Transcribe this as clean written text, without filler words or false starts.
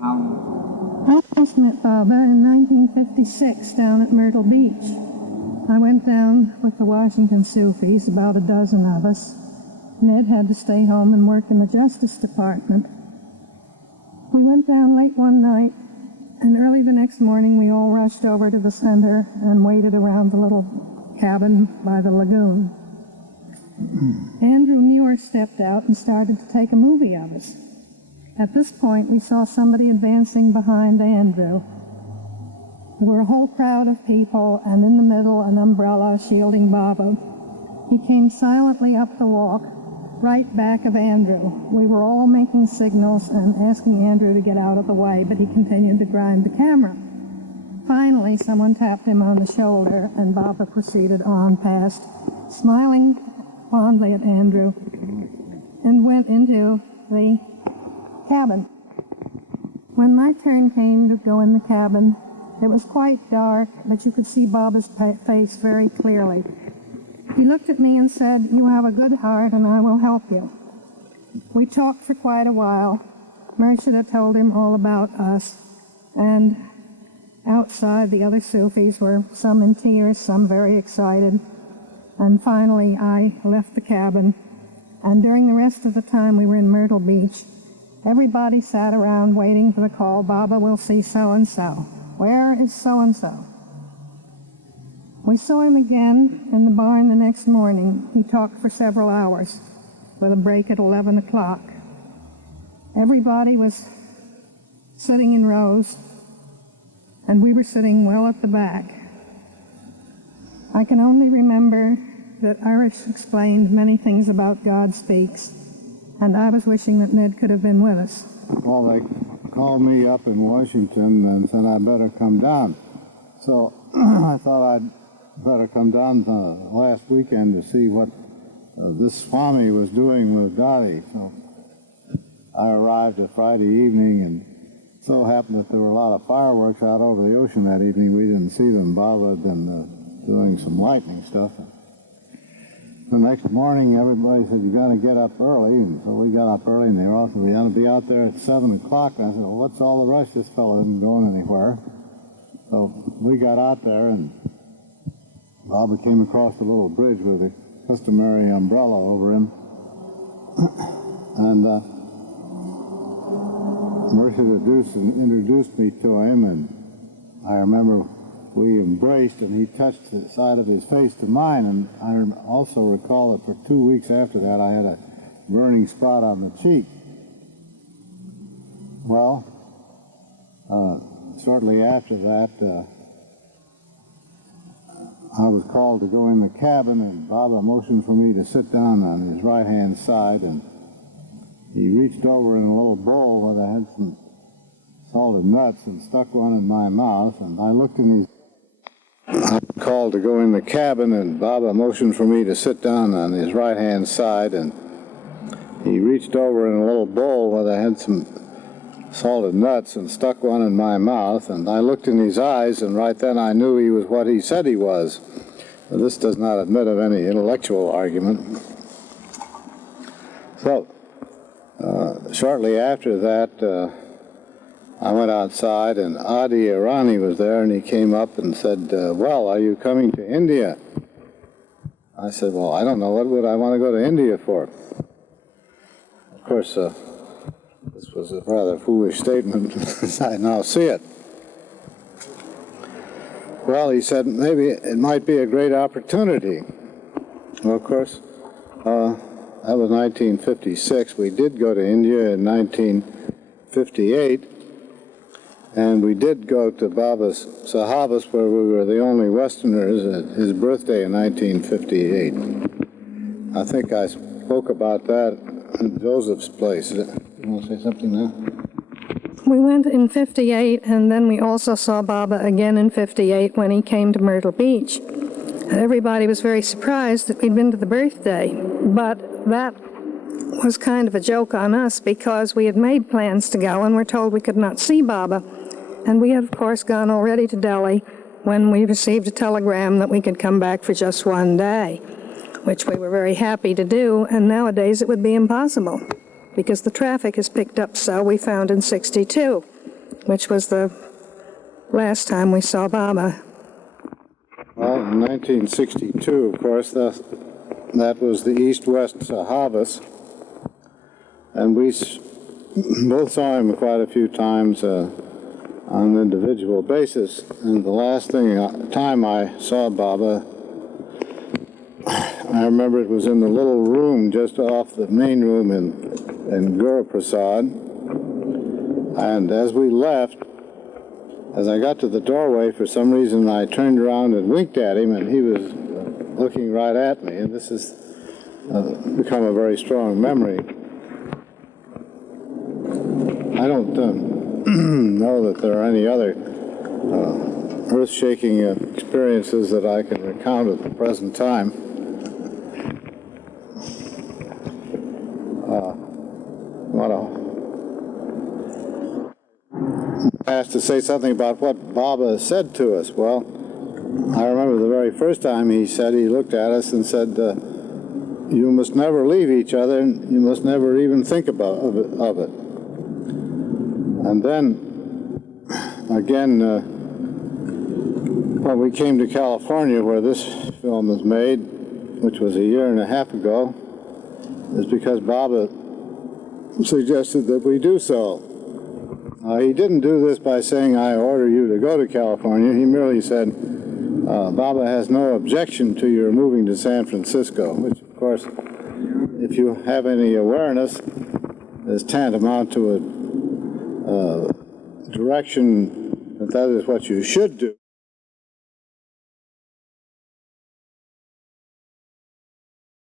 I first met Baba in 1956 down at Myrtle Beach. I went down with the Washington Sufis, about a dozen of us. Ned had to stay home and work in the Justice Department. We went down late one night, and early the next morning we all rushed over to the center and waited around the little cabin by the lagoon. Andrew Muir stepped out and started to take a movie of us. At this point, we saw somebody advancing behind Andrew. There were a whole crowd of people, and in the middle, an umbrella shielding Baba. He came silently up the walk, right back of Andrew. We were all making signals and asking Andrew to get out of the way, but he continued to grind the camera. Finally, someone tapped him on the shoulder, and Baba proceeded on past, smiling fondly at Andrew, and went into the cabin. When my turn came to go in the cabin, it was quite dark, but you could see Baba's face very clearly. He looked at me and said, "You have a good heart and I will help you." We talked for quite a while. Murshida told him all about us, and outside the other Sufis were some in tears, some very excited. And finally I left the cabin, and during the rest of the time we were in Myrtle Beach, everybody sat around waiting for the call, "Baba will see so-and-so. Where is so-and-so?" We saw him again in the barn the next morning. He talked for several hours, with a break at 11 o'clock. Everybody was sitting in rows, and we were sitting well at the back. I can only remember that Irish explained many things about God Speaks, and I was wishing that Ned could have been with us. Well, they called me up in Washington and said I better come down. So I thought I'd better come down last weekend to see what this Swami was doing with Dottie. So I arrived a Friday evening, and so happened that there were a lot of fireworks out over the ocean that evening. We didn't see them. Baba had been doing some lightning stuff. The next morning, everybody said, "You got to get up early," and so we got up early, and they were all said, "We ought to be out there at 7 o'clock." And I said, "Well, what's all the rush? This fellow isn't going anywhere." So we got out there, and Baba came across the little bridge with a customary umbrella over him, and Murshid introduced me to him, and I remember we embraced, and he touched the side of his face to mine, and I also recall that for 2 weeks after that I had a burning spot on the cheek. Well, shortly after that, I was called to go in the cabin, and Baba motioned for me to sit down on his right-hand side, and he reached over in a little bowl where they had some salted nuts and stuck one in my mouth, and I looked in his... I was called to go in the cabin, and Baba motioned for me to sit down on his right-hand side, and he reached over in a little bowl where they had some salted nuts and stuck one in my mouth, and I looked in his eyes, and right then I knew he was what he said he was. Now, this does not admit of any intellectual argument. So, shortly after that, I went outside, and Adi Irani was there, and he came up and said, "Well, are you coming to India?" I said, "Well, I don't know. What would I want to go to India for?" Of course, this was a rather foolish statement, as I now see it. Well, he said, maybe it might be a great opportunity. Well, of course, that was 1956. We did go to India in 1958. And we did go to Baba's Sahabas, where we were the only Westerners, at his birthday in 1958. I think I spoke about that at Joseph's place. You want to say something now? We went in 58, and then we also saw Baba again in 58 when he came to Myrtle Beach. And everybody was very surprised that we'd been to the birthday, but that was kind of a joke on us because we had made plans to go and were told we could not see Baba. And we had, of course, gone already to Delhi when we received a telegram that we could come back for just one day, which we were very happy to do, and nowadays it would be impossible because the traffic has picked up so, we found in 62. which was the last time we saw Baba. Well, in 1962, of course, that was the East-West harvest, and we both saw him quite a few times on an individual basis. And the last time I saw Baba, I remember it was in the little room just off the main room in Guru Prasad. And as we left, as I got to the doorway, for some reason I turned around and winked at him, and he was looking right at me. And this has become a very strong memory. I don't know that there are any other earth-shaking experiences that I can recount at the present time. I asked to say something about what Baba said to us. Well, I remember the very first time he looked at us and said, you must never leave each other, and you must never even think of it. And then, again, when we came to California, where this film was made, which was 1.5 years ago, is because Baba suggested that we do so. He didn't do this by saying, I order you to go to California. He merely said, Baba has no objection to your moving to San Francisco, which, of course, if you have any awareness, is tantamount to a direction that is what you should do.